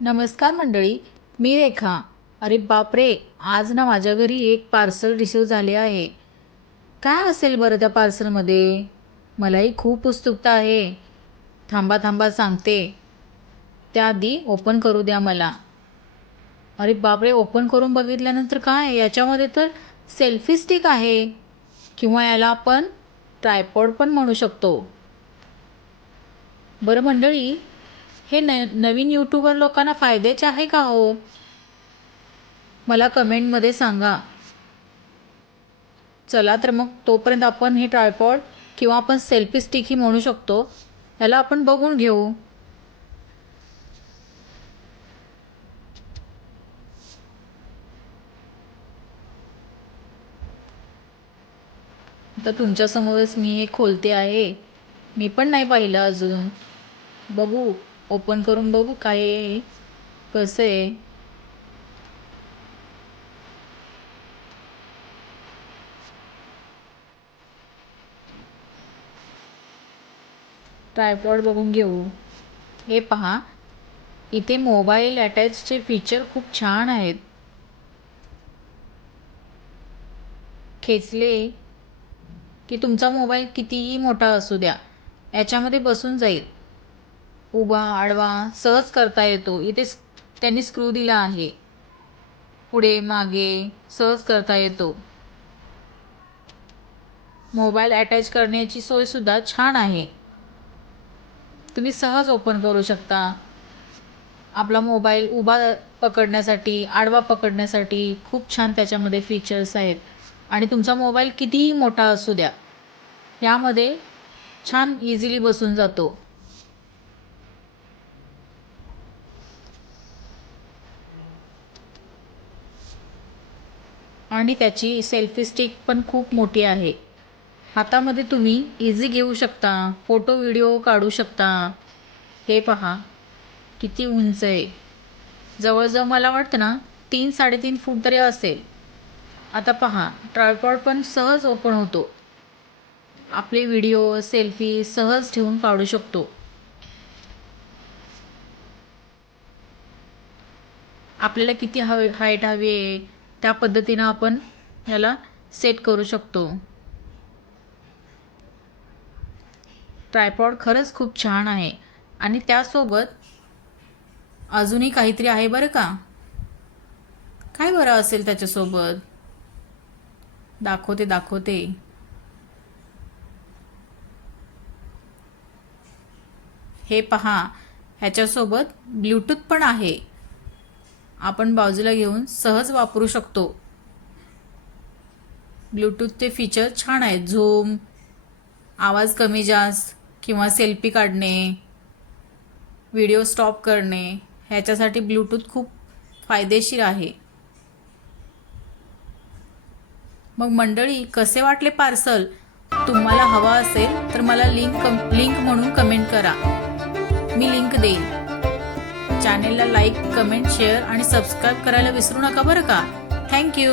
नमस्कार मंडळी, मी रेखा. अरे बापरे! आज ना माझ्या घरी एक पार्सल रिसीव्ह झाले आहे. काय असेल बरं त्या पार्सलमध्ये? मलाही खूप उत्सुकता आहे. थांबा थांबा सांगते. त्याआधी ओपन करू द्या मला. अरे बापरे! ओपन करून बघितल्यानंतर काय याच्यामध्ये तर सेल्फी स्टिक आहे किंवा याला आपण ट्रायपॉड पण म्हणू शकतो. बरं मंडळी, हे नवीन यूट्यूबर लोकांना फायद्याचे आहे का हो? मला कमेंटमध्ये सांगा. चला तर मग तोपर्यंत आपण हे ट्रायपॉड किंवा आपण सेल्फी स्टिकही म्हणू शकतो, याला आपण बघून घेऊ. आता तुमच्यासमोरच मी हे खोलते आहे. मी पण नाही पाहिलं अजून. बघू, ओपन करून बघू काय आहे, कसं आहे. ट्रायपॉड बघून घेऊ. हे पहा, इथे मोबाईल अटॅचचे फीचर खूप छान आहेत. खेचले की तुमचा मोबाईल कितीही मोठा असू द्या, याच्यामध्ये बसून जाईल. उभा आडवा सहज करता येतो. इथे त्यांनी स्क्रू दिला आहे. पुढे मागे सहज करता येतो. मोबाईल अटॅच करण्याची सोयसुद्धा छान आहे. तुम्ही सहज ओपन करू शकता. आपला मोबाईल उभा पकडण्यासाठी, आडवा पकडण्यासाठी खूप छान त्याच्यामध्ये फीचर्स आहेत. आणि तुमचा मोबाईल कितीही मोठा असू द्या, यामध्ये छान इझिली बसून जातो. आणि त्याची सेल्फी स्टिक पण खूप मोठी आहे. हातामध्ये तुम्ही इझी घेऊ शकता, फोटो व्हिडिओ काढू शकता. हे पहा किती उंच आहे. जवळजवळ मला वाटतं ना 3-3.5 फूट तरी असेल. आता पहा, ट्रायपॉड पण सहज ओपन होतो. आपले व्हिडिओ सेल्फी सहज ठेवून काढू शकतो. आपल्याला किती हाईट हवी आहे त्या पद्धतीनं आपण याला सेट करू शकतो. ट्रायपॉड खरंच खूप छान आहे. आणि त्यासोबत अजूनही काहीतरी आहे बरं का. काय बरं असेल त्याच्यासोबत? दाखवते. हे पहा, ह्याच्यासोबत ब्ल्यूटूथ पण आहे. आपण बाजूला घेऊन सहज वापरू शकतो. ब्ल्यूटूथचे फीचर छान आहेत. झूम, आवाज कमी जास्त किंवा सेल्फी काढणे, व्हिडिओ स्टॉप करणे, ह्याच्यासाठी ब्ल्यूटूथ खूप फायदेशीर आहे. मग मंडळी, कसे वाटले पार्सल? तुम्हाला हवा असेल तर मला लिंक म्हणून कमेंट करा. मी लिंक देईन. चॅनेलला लाईक, कमेंट, शेअर आणि सबस्क्राईब करायला विसरू नका बरं का. थँक्यू.